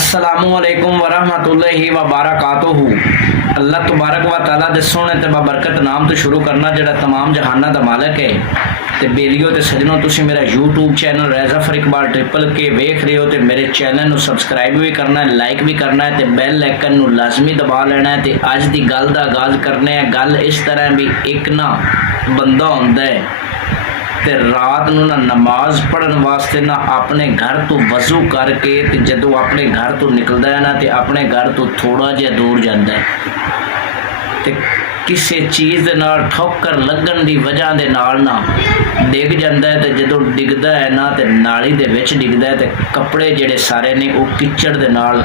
अस्सलामुअलैकुम वरहमतुल्लाहि व बारकातुहू। अल्लाह तबारक व तआला दे सोहणे ते बबरकत नाम तो शुरू करना जिहड़ा तमाम जहाना दा मालिक है। ते बेलियो ते सजनों तुसीं मेरा यूट्यूब चैनल रैज़ा फर इकबाल ट्रिपल के वेख रहे हो तो मेरे चैनल नूं सबसक्राइब भी करना है, लाइक भी करना है, तो बैल आइकन नूं लाजमी दबा लेना है। तो अज की गल का आगाज़ करने हैं। गल इस तरह भी एक ना बंदा हुंदा है ते रात नूं ना नमाज पढ़न वास्ते ना अपने घर तो वजू करके ते जदों अपने घर तो निकलदा है ना ते अपने घर तो थोड़ा जिहा दूर जांदा है ते किसी चीज़ दे नाल ठोकर लगन दी वजह दे नाल ना डिग जांदा है। ते जदों डिगदा है ना ते नाली दे विच डिगदा है ते कपड़े जिहड़े सारे ने वो किचड़ दे नाल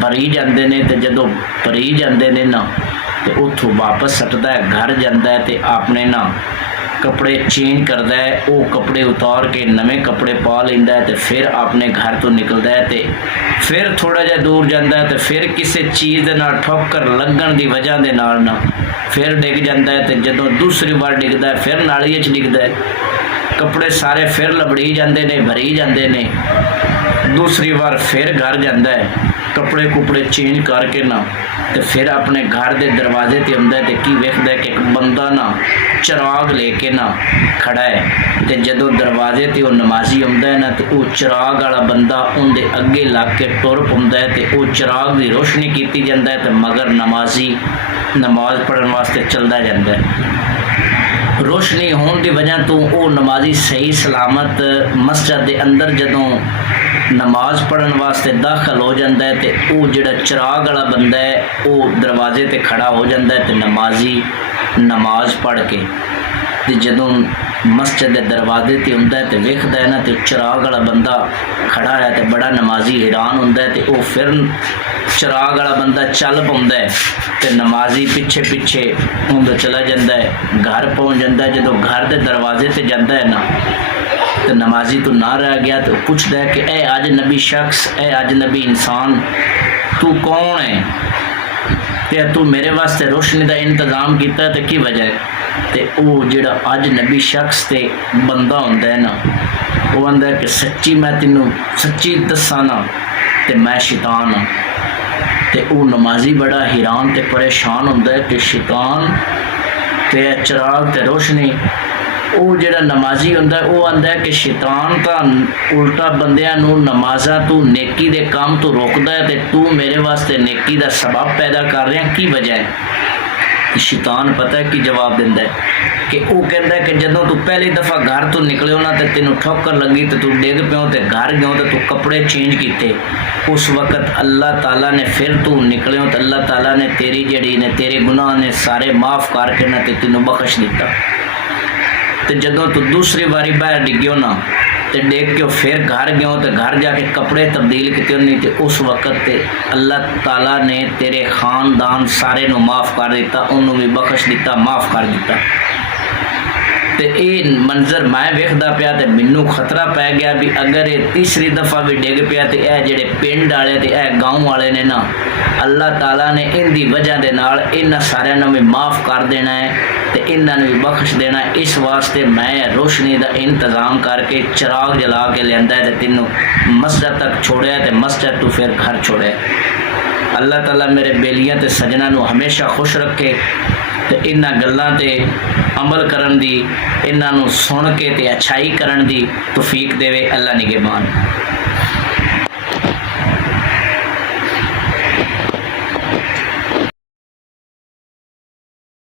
भरी जांदे ने ते जदों भरी जांदे ने ना ते उत्थों वापस सटदा है, घर जांदा है ते अपने ना कपड़े चेंज करता है, वो कपड़े उतार के नवे कपड़े पा लेंदा है, तो फिर अपने घर तो निकलता है, तो फिर थोड़ा जिहा दूर जाता है, तो फिर किसी चीज़ दे नाल ठोकर लगन की वजह के नाल ना फिर डिग जाता है। तो जदों दूसरी बार डिगदा है फिर नाली च डिगदा है, कपड़े सारे फिर लबड़ी जाते हैं, भरी जाते हैं। दूसरी बार फिर घर जाता है, कपड़े कुपड़े चेंज करके ना तो फिर अपने घर के दरवाजे ते आंदा है, तो की वेखदा है कि एक बंदा ना चिराग लेके ना खड़ा है। तो जदों दरवाजे ते वो नमाजी आंदा है ना तो वो चिराग वाला बंदा उनके अगे लग के टुर पाउंदा है, तो वो चिराग की रोशनी की जाता है, तो मगर नमाजी नमाज पढ़न वास्ते चलता जाता है। रोशनी होने की वजह तो वो नमाजी सही सलामत मस्जिद के अंदर जदों नमाज पढ़न वास्ते दाखिल हो जाता है, तो वो जिहड़ा चिराग वाला बंदा है वो दरवाजे ते खड़ा हो जाता है, तो नमाजी नमाज पढ़ के ते जदों मस्जिद के दरवाजे ते आंदा है तो वेखदा है ना तो चिराग वाला बंदा खड़ा है, तो बड़ा नमाजी हैरान होंदा है। तो वो फिर चिराग वाला बंदा चल पाउंदा है, तो नमाजी पिछे पिछे उंदा चला जाता है, घर पहुँच जाता है। जदों घर के दरवाजे ते जाता है ना तो नमाजी तो ना रह गया, तो पूछता है कि ए अजनबी शख्स, ए अजनबी इंसान, तू कौन है ते तू मेरे वास्ते रोशनी का इंतजाम किया, तो की वजह है। तो वो जिहड़ा अजनबी शख्स ते बंदा होंदा है ना वो आंदा है कि सच्ची मैं तेनों सच्ची दसा ना तो मैं शैतान हाँ। तो वो नमाजी बड़ा हैरान ते परेशान होंदा है कि शैतान ते चिराग ते रोशनी। वो जिहड़ा नमाजी होंदा है वो आंदा है कि शैतान तो उल्टा बंदियां नूं नमाज़ां तू नेकी दे काम तो रोकदा है, ते तू मेरे वास्ते नेकी दा सबब पैदा कर रहा, की वजह है। शैतान पता है कि जवाब दिंदा है कि वो कहता है कि जदों तू पहली दफ़ा घर तो निकलियो ना तो तेनों ठोकर लगी, तो तू डिग पियो, तो घर गयो, तो तू कपड़े चेंज किए, उस वक़्त अल्लाह ताला ने फिर तू निकलियो तो अल्लाह ताला ने तेरी जड़ी ने तेरे गुनाह ने सारे माफ़ करके ना तो तेनों बख्श दिता। तो जदों तू दूसरी बारी बाहर डिग्गियो ना तो डिग के फिर घर गयो, तो घर जाके कपड़े तब्दील किए नहीं, तो उस वक़्त ते अल्लाह ताला ने तेरे खानदान सारे नूं माफ़ कर दिता, उन्होंने भी बख्श दिता, माफ़ कर दिता। तो ये मंजर मैं वेखदा पिया तो मैनू खतरा पै गया भी अगर ये तीसरी दफ़ा भी डिग पिया तो यह जिहड़े पिंड वाले ते यह गाँव वाले ने ना अल्लाह ताला ने इनकी वजह के नाल इन्हां सारिਆਂ नूं भी माफ़ कर देना है, तो इन्हां नूं भी बख्श देना है। इस वास्ते मैं रोशनी का इंतज़ाम करके चिराग जला के लियांदा है, तो तेनों मस्जिद तक छोड़िया, तो मस्जिद तो फिर घर छोड़िया। अल्लाह ताला मेरे बेलियां ते सजना नूं हमेशा खुश रखे, तो इन्हां गल्लां ते अमल करन दी, इन्हां नूं सुन के ते अच्छाई करन दी तौफीक देवे। अल्लाह निगहबान।